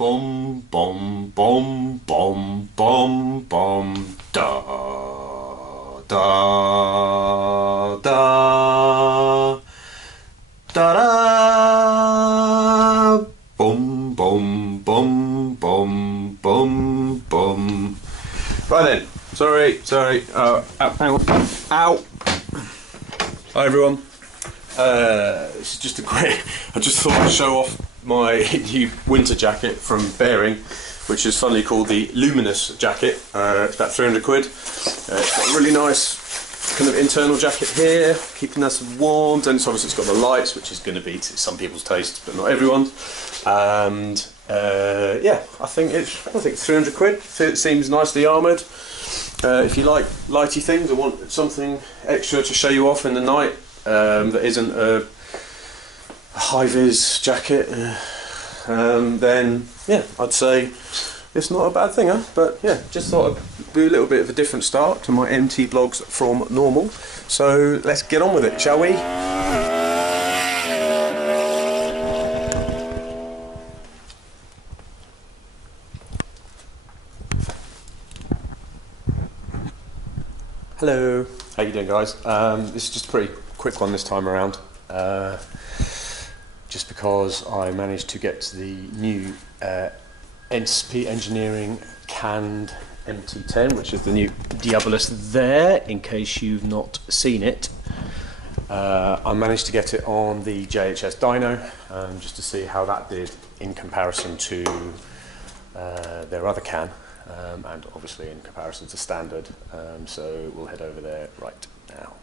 Bum bum bum bum bum bum da da da da da bum bum bum bum bum bum. Right then, sorry. Hang on. Ow. Hi everyone. This is just a quick. I just thought I'd show off my new winter jacket from Bearing, which is funnily called the Luminous jacket. It's about 300 quid. It's got a really nice kind of internal jacket here, keeping us warm. And obviously it's got the lights, which is going to be to some people's taste, but not everyone's. And yeah, I think 300 quid. It seems nicely armoured. If you like lighty things or want something extra to show you off in the night, that isn't a high-vis jacket, then yeah, I'd say it's not a bad thing, huh? But yeah, just thought I'd do a little bit of a different start to my MT blogs from normal. So let's get on with it, shall we? Hello, how you doing, guys? This is just a pretty quick one this time around, just because I managed to get the new SP Engineering canned MT-10, which is the new Diabolus there, in case you've not seen it. I managed to get it on the JHS dyno, just to see how that did in comparison to their other can. And obviously in comparison to standard, so we'll head over there right now.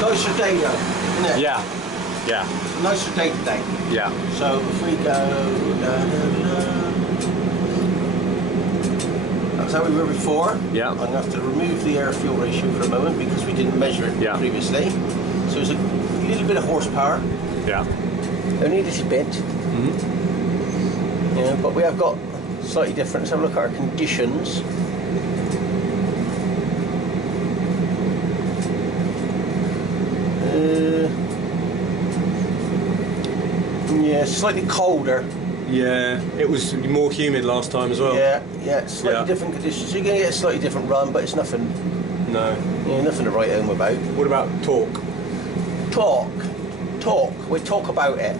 Nicer day though, isn't it? Yeah. Nicer day today. Yeah. So if we go, that's how we were before. Yeah. I'm going to have to remove the air fuel ratio for a moment because we didn't measure it previously. So there's a little bit of horsepower. Yeah. Only a little bit. Yeah, but we have got slightly different. Let's have a look at our conditions. Yeah, slightly colder. Yeah, it was more humid last time as well. Yeah, slightly different conditions. You're going to get a slightly different run, but it's nothing. No. Yeah, nothing to write home about. What about torque? Torque. We talk about it.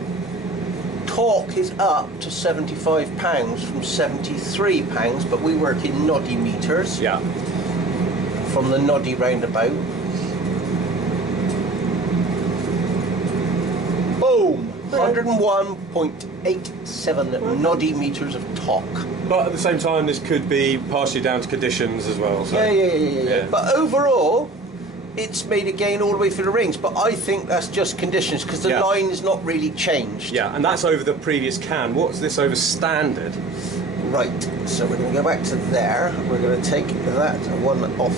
Torque is up to £75 from £73, but we work in noddy meters. Yeah. From the noddy roundabout. Boom! 101.87 noddy meters of torque. But at the same time, this could be partially down to conditions as well. So. Yeah. But overall, it's made a gain all the way through the rings. But I think that's just conditions because the line is not really changed. Yeah, and that's over the previous can. What's this over standard? Right. So we're going to go back to there. We're going to take that one off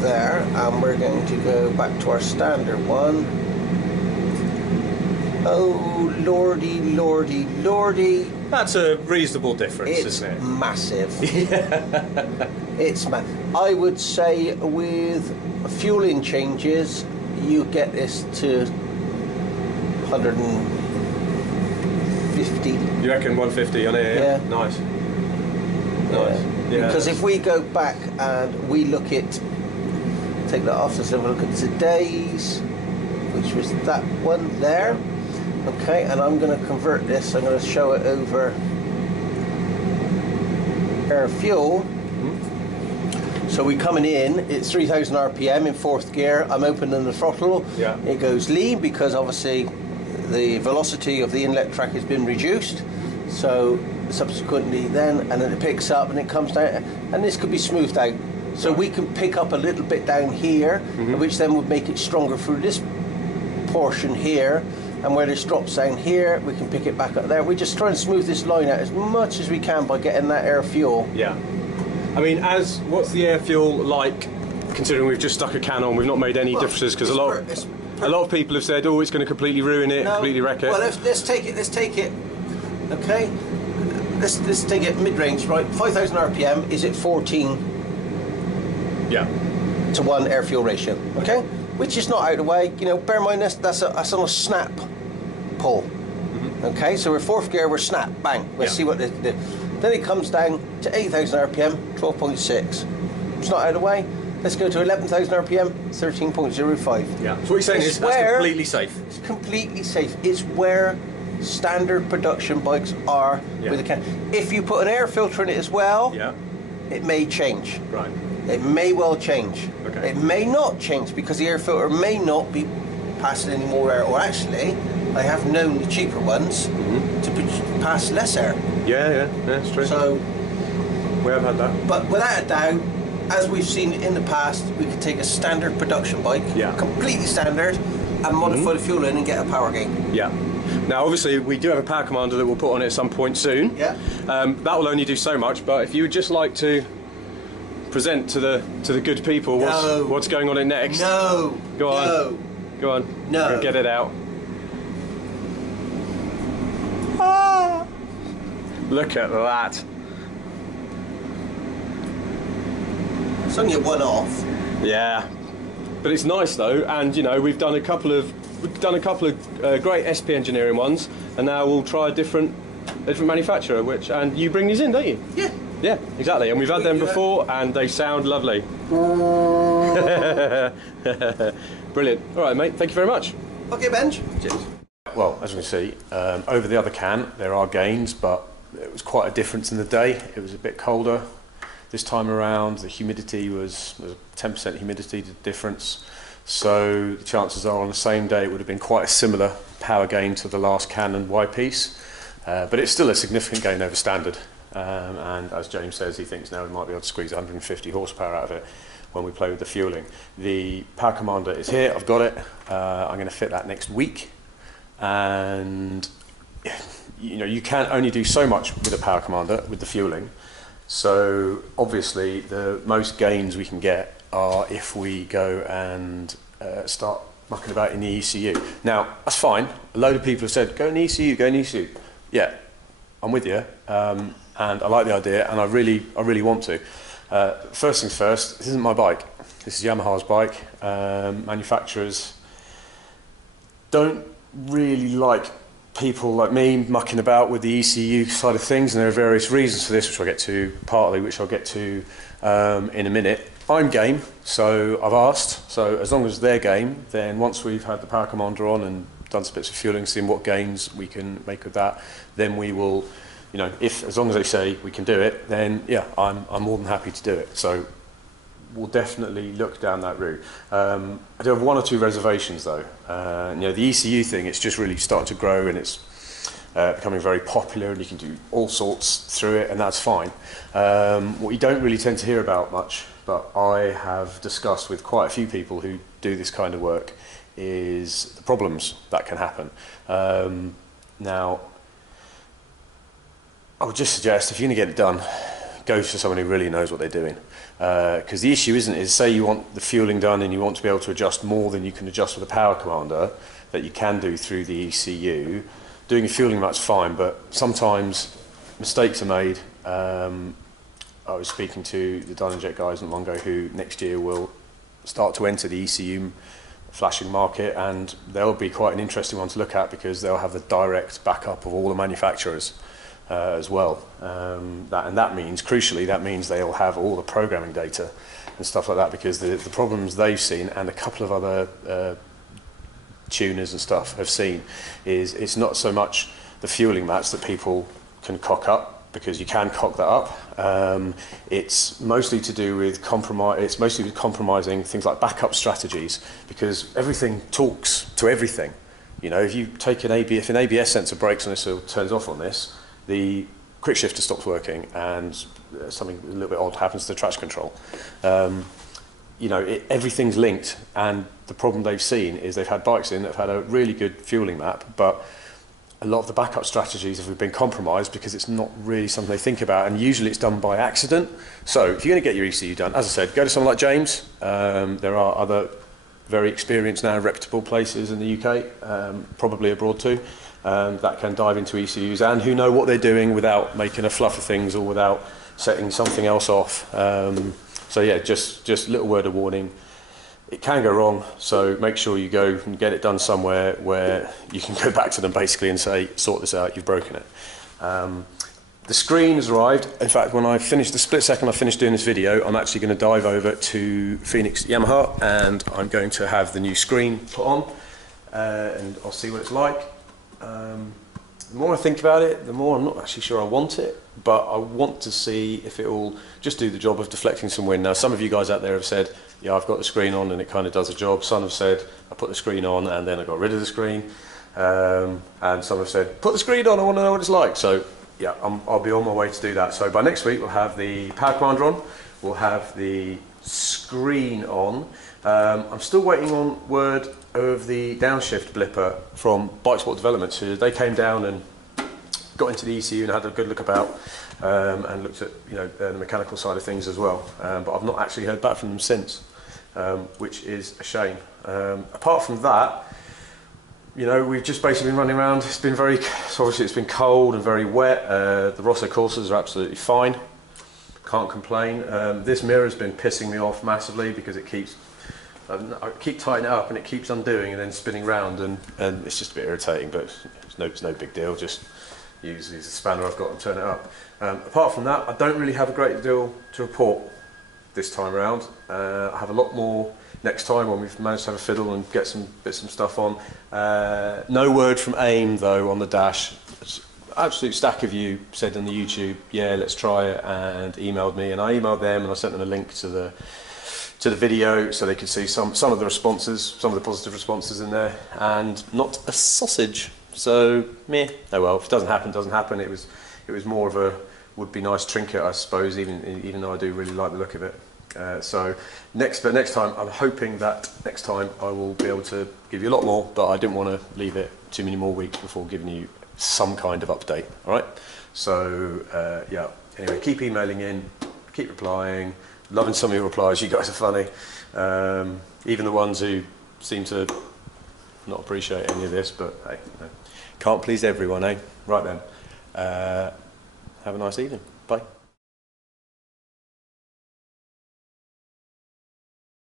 there, and we're going to go back to our standard one. Oh, lordy. That's a reasonable difference, isn't it? It's massive. It's massive. I would say with fueling changes, you get this to 150. You reckon 150 on it? Yeah. Nice. Yeah. Because if we go back and we look at, take that off, let's have a look at today's, which was that one there. Okay, and I'm going to convert this, I'm going to show it over air fuel. So we coming in, it's 3000 RPM in 4th gear, I'm opening the throttle, it goes lean because obviously the velocity of the inlet track has been reduced, so subsequently then it picks up and it comes down, and this could be smoothed out. So we can pick up a little bit down here, which then would make it stronger through this portion here. And where this drops down here, we can pick it back up there. We just try and smooth this line out as much as we can by getting that air fuel. Yeah. I mean, what's the air fuel like, considering we've just stuck a can on, we've not made any differences, because a lot of people have said, oh, it's going to completely ruin it, completely wreck it. Well, let's take it, okay? Let's take it mid-range, right? 5,000 RPM is at 14 to 1 air fuel ratio, okay? Which is not out of the way, you know, bear in mind that's on a snap pull. Okay, so we're 4th gear, we're snap, bang, let's see what they do. Then it comes down to 8,000 RPM, 12.6. It's not out of the way. Let's go to 11,000 RPM, 13.05. Yeah, so what you're saying is that's completely safe. It's completely safe. It's where standard production bikes are with a can. If you put an air filter in it as well, it may change. Right. It may well change. Okay. It may not change because the air filter may not be passing any more air, or actually, I have known the cheaper ones to pass less air. Yeah, that's true. So we have had that. But without a doubt, as we've seen in the past, we could take a standard production bike, completely standard, and modify the fuel in and get a power gain. Yeah. Now, obviously, we do have a power commander that we'll put on it at some point soon. Yeah. That will only do so much. But if you would just like to present to the good people what's going on in next. No. Go on. No. Go on. No. Get it out. Look at that. It's only a one-off. Yeah. But it's nice though, and you know we've done a couple of great SP engineering ones, and now we'll try a different manufacturer. And you bring these in, don't you? Yeah. Yeah, exactly. And we've had them before, and they sound lovely. Brilliant. All right, mate. Thank you very much. Okay, Benj. Cheers. Well, as we can see, over the other can there are gains, but it was quite a difference in the day. It was a bit colder this time around. The humidity was 10% humidity difference. So the chances are on the same day it would have been quite a similar power gain to the last can and Y piece. But it's still a significant gain over standard. And as James says, he thinks now we might be able to squeeze 150 horsepower out of it when we play with the fueling. The power commander is here, I've got it. I'm going to fit that next week. And you know, you can only do so much with a power commander with the fueling. So obviously the most gains we can get are if we go and start mucking about in the ECU. Now, that's fine. A load of people have said, go in the ECU, go in the ECU. Yeah, I'm with you, and I like the idea, and I really want to. First things first, this isn't my bike. This is Yamaha's bike. Manufacturers don't really like people like me mucking about with the ECU side of things, and there are various reasons for this, which I'll get to partly, which I'll get to in a minute. I'm game, so I've asked, so as long as they're game, then once we've had the power commander on and done some bits of fueling, seeing what gains we can make with that, then we will, you know, if as long as they say we can do it, then yeah, I'm more than happy to do it. So we'll definitely look down that route. I do have one or two reservations though. You know, the ECU thing, it's just really starting to grow, and it's becoming very popular, and you can do all sorts through it, and that's fine. What you don't really tend to hear about much, but I have discussed with quite a few people who do this kind of work, is the problems that can happen. Now, I would just suggest, if you're going to get it done, go for someone who really knows what they're doing. Because the issue is say you want the fueling done and you want to be able to adjust more than you can adjust with a power commander, that you can do through the ECU. Doing a fueling mat's fine, but sometimes mistakes are made. I was speaking to the dyno guys not long ago who next year will start to enter the ECU flashing market, and they'll be quite an interesting one to look at because they'll have the direct backup of all the manufacturers as well. That means, crucially, that means they'll have all the programming data and stuff like that, because the problems they've seen, and a couple of other tuners and stuff have seen, is it's not so much the fueling mats that people can cock up, because you can cock that up. It's mostly to do with compromising things like backup strategies, because everything talks to everything. You know, if you take if an ABS sensor breaks on this or turns off on this, the quick shifter stops working, and something a little bit odd happens to the traction control. You know, everything's linked, and the problem they've seen is they've had bikes in that have had a really good fueling map, but a lot of the backup strategies have been compromised because it's not really something they think about, and usually it's done by accident. So if you're going to get your ECU done, as I said, go to someone like James. There are other very experienced now reputable places in the UK, probably abroad too, that can dive into ECUs and who know what they're doing without making a fluff of things or without setting something else off. So yeah, just a little word of warning. It can go wrong, so make sure you go and get it done somewhere where you can go back to them basically and say, sort this out, you've broken it. The screen has arrived. In fact, when I finish, the split second I finish doing this video, I'm actually going to dive over to Phoenix Yamaha, and I'm going to have the new screen put on, and I'll see what it's like. The more I think about it, the more I'm not actually sure I want it, but I want to see if it will just do the job of deflecting some wind. Now, some of you guys out there have said, yeah, I've got the screen on and it kind of does the job. Some have said, I put the screen on and then I got rid of the screen. And some have said, put the screen on, I want to know what it's like. So yeah, I'll be on my way to do that. So by next week, we'll have the power commander on, we'll have the screen on. I'm still waiting on word of the downshift blipper from Bike Sport Development. So they came down and got into the ECU and had a good look about, and looked at, you know, the mechanical side of things as well. But I've not actually heard back from them since, which is a shame. Apart from that, you know, we've just basically been running around. It's been so obviously it's been cold and very wet. The Rosso coursers are absolutely fine. Can't complain. This mirror's been pissing me off massively because it keeps, I keep tightening it up and it keeps undoing and then spinning round, and it's just a bit irritating, but it's no big deal. Just use the spanner I've got and turn it up. Apart from that, I don't really have a great deal to report this time around. I have a lot more next time when we've managed to have a fiddle and get some bits and stuff on. No word from AIM though on the dash. Absolute stack of you said on the YouTube, yeah, let's try it, and emailed me, and I emailed them and I sent them a link to the video so they could see some of the responses, some of the positive responses in there, and not a sausage. So meh. Oh well, if it doesn't happen, it doesn't happen. It was more of a would be nice trinket, I suppose, even though I do really like the look of it. So next time, I'm hoping that next time I will be able to give you a lot more, but I didn't want to leave it too many more weeks before giving you some kind of update. All right. So yeah. Anyway, keep emailing in, keep replying. Loving some of your replies. You guys are funny. Even the ones who seem to not appreciate any of this, but hey, you know, can't please everyone, eh? Right then, have a nice evening. Bye.